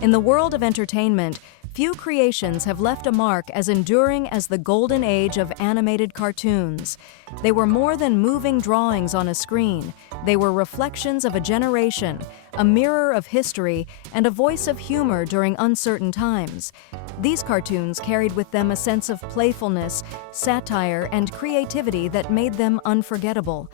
In the world of entertainment, few creations have left a mark as enduring as the golden age of animated cartoons. They were more than moving drawings on a screen. They were reflections of a generation, a mirror of history, and a voice of humor during uncertain times. These cartoons carried with them a sense of playfulness, satire, and creativity that made them unforgettable.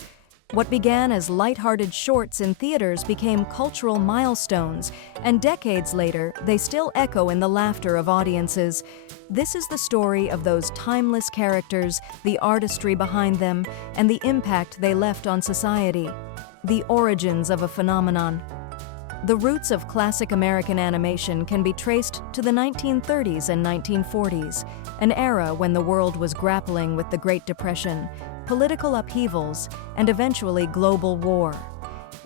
What began as light-hearted shorts in theaters became cultural milestones, and decades later, they still echo in the laughter of audiences. This is the story of those timeless characters, the artistry behind them, and the impact they left on society. The origins of a phenomenon. The roots of classic American animation can be traced to the 1930s and 1940s, an era when the world was grappling with the Great Depression, political upheavals, and eventually global war.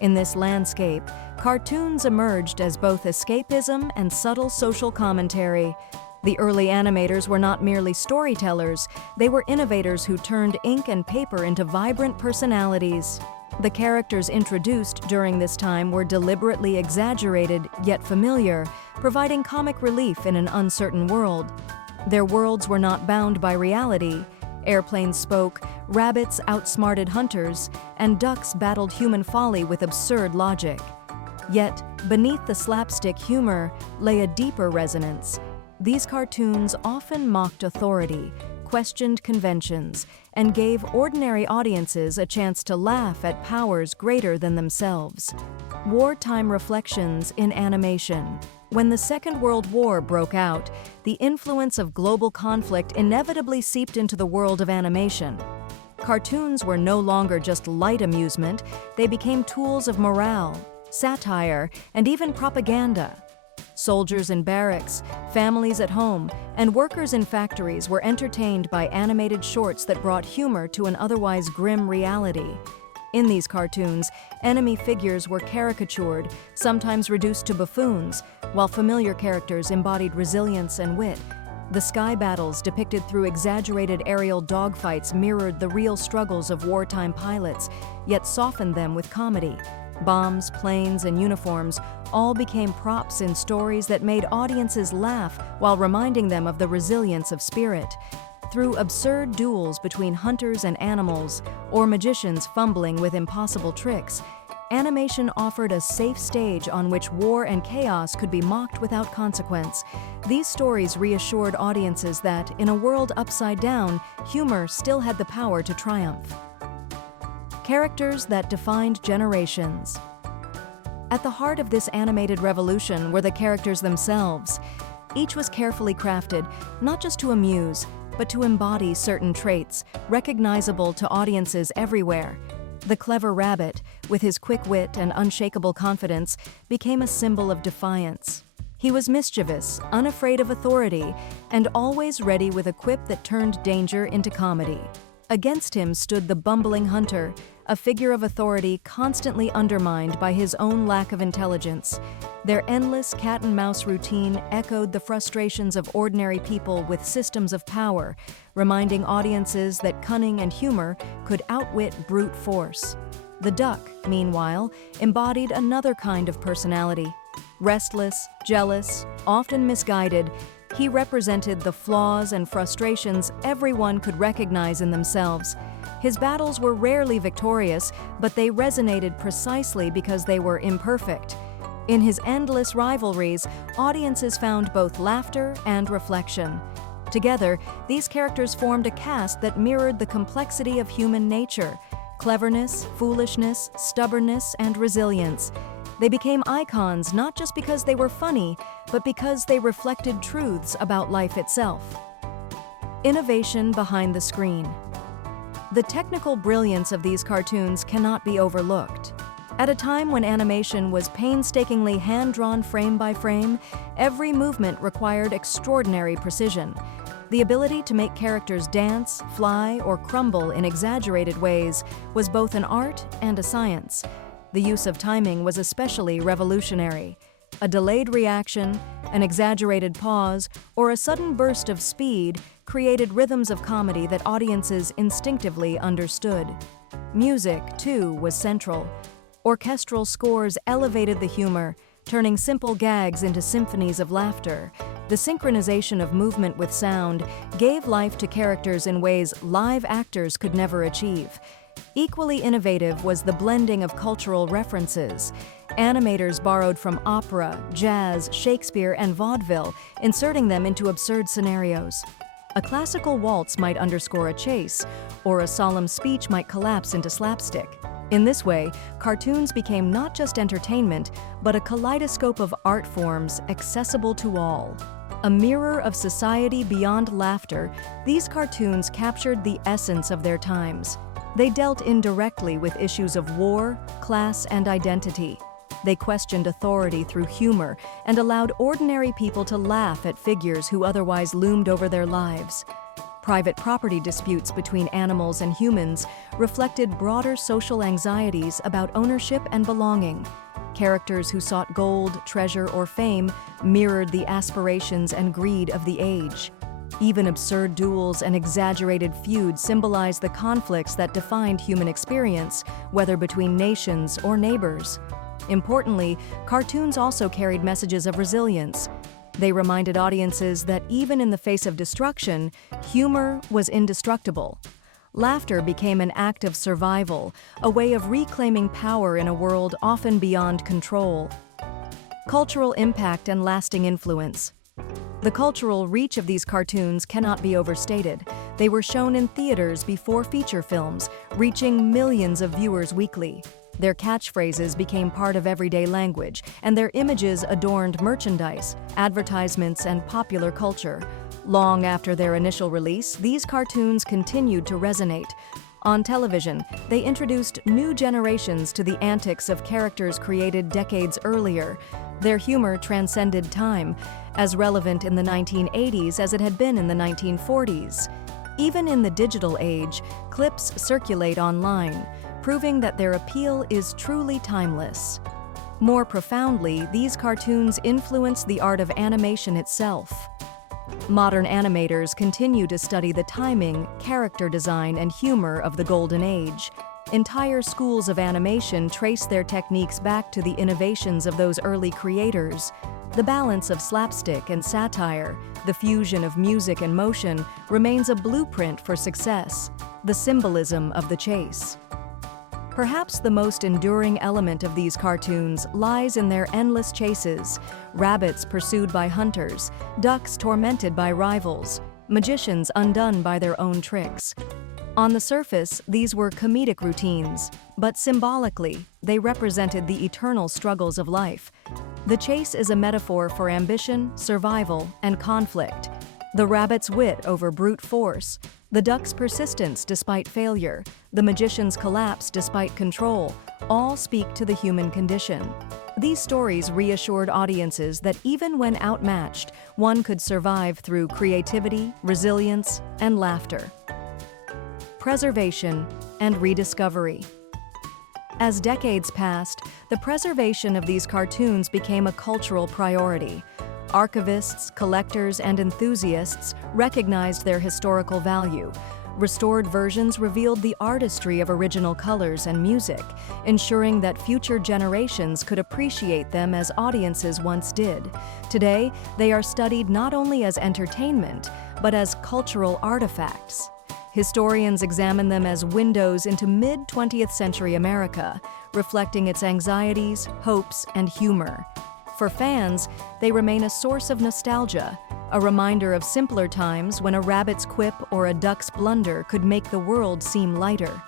In this landscape, cartoons emerged as both escapism and subtle social commentary. The early animators were not merely storytellers, they were innovators who turned ink and paper into vibrant personalities. The characters introduced during this time were deliberately exaggerated yet familiar, providing comic relief in an uncertain world. Their worlds were not bound by reality. Airplanes spoke, rabbits outsmarted hunters, and ducks battled human folly with absurd logic. Yet, beneath the slapstick humor lay a deeper resonance. These cartoons often mocked authority, questioned conventions, and gave ordinary audiences a chance to laugh at powers greater than themselves. Wartime reflections in animation. When the Second World War broke out, the influence of global conflict inevitably seeped into the world of animation. Cartoons were no longer just light amusement, they became tools of morale, satire, and even propaganda. Soldiers in barracks, families at home, and workers in factories were entertained by animated shorts that brought humor to an otherwise grim reality. In these cartoons, enemy figures were caricatured, sometimes reduced to buffoons, while familiar characters embodied resilience and wit. The sky battles depicted through exaggerated aerial dogfights mirrored the real struggles of wartime pilots, yet softened them with comedy. Bombs, planes, and uniforms all became props in stories that made audiences laugh while reminding them of the resilience of spirit. Through absurd duels between hunters and animals, or magicians fumbling with impossible tricks, animation offered a safe stage on which war and chaos could be mocked without consequence. These stories reassured audiences that, in a world upside down, humor still had the power to triumph. Characters that defined generations. At the heart of this animated revolution were the characters themselves. Each was carefully crafted, not just to amuse, but to embody certain traits, recognizable to audiences everywhere. The clever rabbit, with his quick wit and unshakable confidence, became a symbol of defiance. He was mischievous, unafraid of authority, and always ready with a quip that turned danger into comedy. Against him stood the bumbling hunter, a figure of authority constantly undermined by his own lack of intelligence. Their endless cat-and-mouse routine echoed the frustrations of ordinary people with systems of power, reminding audiences that cunning and humor could outwit brute force. The duck, meanwhile, embodied another kind of personality. Restless, jealous, often misguided, he represented the flaws and frustrations everyone could recognize in themselves. His battles were rarely victorious, but they resonated precisely because they were imperfect. In his endless rivalries, audiences found both laughter and reflection. Together, these characters formed a cast that mirrored the complexity of human nature: cleverness, foolishness, stubbornness, and resilience. They became icons not just because they were funny, but because they reflected truths about life itself. Innovation behind the screen. The technical brilliance of these cartoons cannot be overlooked. At a time when animation was painstakingly hand-drawn frame by frame, every movement required extraordinary precision. The ability to make characters dance, fly, or crumble in exaggerated ways was both an art and a science. The use of timing was especially revolutionary. A delayed reaction, an exaggerated pause, or a sudden burst of speed created rhythms of comedy that audiences instinctively understood. Music, too, was central. Orchestral scores elevated the humor, turning simple gags into symphonies of laughter. The synchronization of movement with sound gave life to characters in ways live actors could never achieve. Equally innovative was the blending of cultural references. Animators borrowed from opera, jazz, Shakespeare, and vaudeville, inserting them into absurd scenarios. A classical waltz might underscore a chase, or a solemn speech might collapse into slapstick. In this way, cartoons became not just entertainment, but a kaleidoscope of art forms accessible to all. A mirror of society beyond laughter, these cartoons captured the essence of their times. They dealt indirectly with issues of war, class, and identity. They questioned authority through humor and allowed ordinary people to laugh at figures who otherwise loomed over their lives. Private property disputes between animals and humans reflected broader social anxieties about ownership and belonging. Characters who sought gold, treasure, or fame mirrored the aspirations and greed of the age. Even absurd duels and exaggerated feuds symbolized the conflicts that defined human experience, whether between nations or neighbors. Importantly, cartoons also carried messages of resilience. They reminded audiences that even in the face of destruction, humor was indestructible. Laughter became an act of survival, a way of reclaiming power in a world often beyond control. Cultural impact and lasting influence. The cultural reach of these cartoons cannot be overstated. They were shown in theaters before feature films, reaching millions of viewers weekly. Their catchphrases became part of everyday language, and their images adorned merchandise, advertisements, and popular culture. Long after their initial release, these cartoons continued to resonate. On television, they introduced new generations to the antics of characters created decades earlier. Their humor transcended time, as relevant in the 1980s as it had been in the 1940s. Even in the digital age, clips circulate online, proving that their appeal is truly timeless. More profoundly, these cartoons influence the art of animation itself. Modern animators continue to study the timing, character design, and humor of the Golden Age. Entire schools of animation trace their techniques back to the innovations of those early creators. The balance of slapstick and satire, the fusion of music and motion, remains a blueprint for success, the symbolism of the chase. Perhaps the most enduring element of these cartoons lies in their endless chases: rabbits pursued by hunters, ducks tormented by rivals, magicians undone by their own tricks. On the surface, these were comedic routines, but symbolically, they represented the eternal struggles of life. The chase is a metaphor for ambition, survival, and conflict. The rabbit's wit over brute force, the duck's persistence despite failure, the magician's collapse despite control, all speak to the human condition. These stories reassured audiences that even when outmatched, one could survive through creativity, resilience, and laughter. Preservation and rediscovery. As decades passed, the preservation of these cartoons became a cultural priority. Archivists, collectors, and enthusiasts recognized their historical value. Restored versions revealed the artistry of original colors and music, ensuring that future generations could appreciate them as audiences once did. Today, they are studied not only as entertainment, but as cultural artifacts. Historians examine them as windows into mid-20th century America, reflecting its anxieties, hopes, and humor. For fans, they remain a source of nostalgia, a reminder of simpler times when a rabbit's quip or a duck's blunder could make the world seem lighter.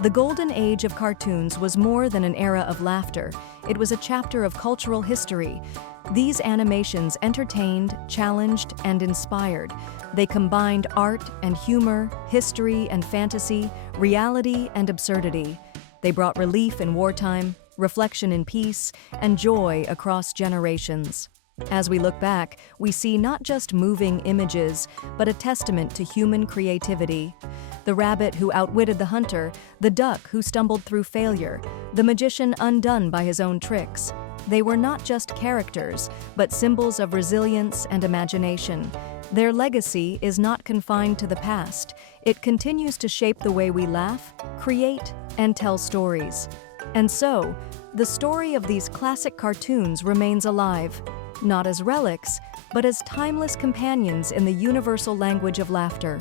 The golden age of cartoons was more than an era of laughter. It was a chapter of cultural history. These animations entertained, challenged, and inspired. They combined art and humor, history and fantasy, reality and absurdity. They brought relief in wartime, reflection in peace, and joy across generations. As we look back, we see not just moving images, but a testament to human creativity. The rabbit who outwitted the hunter, the duck who stumbled through failure, the magician undone by his own tricks. They were not just characters, but symbols of resilience and imagination. Their legacy is not confined to the past. It continues to shape the way we laugh, create, and tell stories. And so, the story of these classic cartoons remains alive, not as relics, but as timeless companions in the universal language of laughter.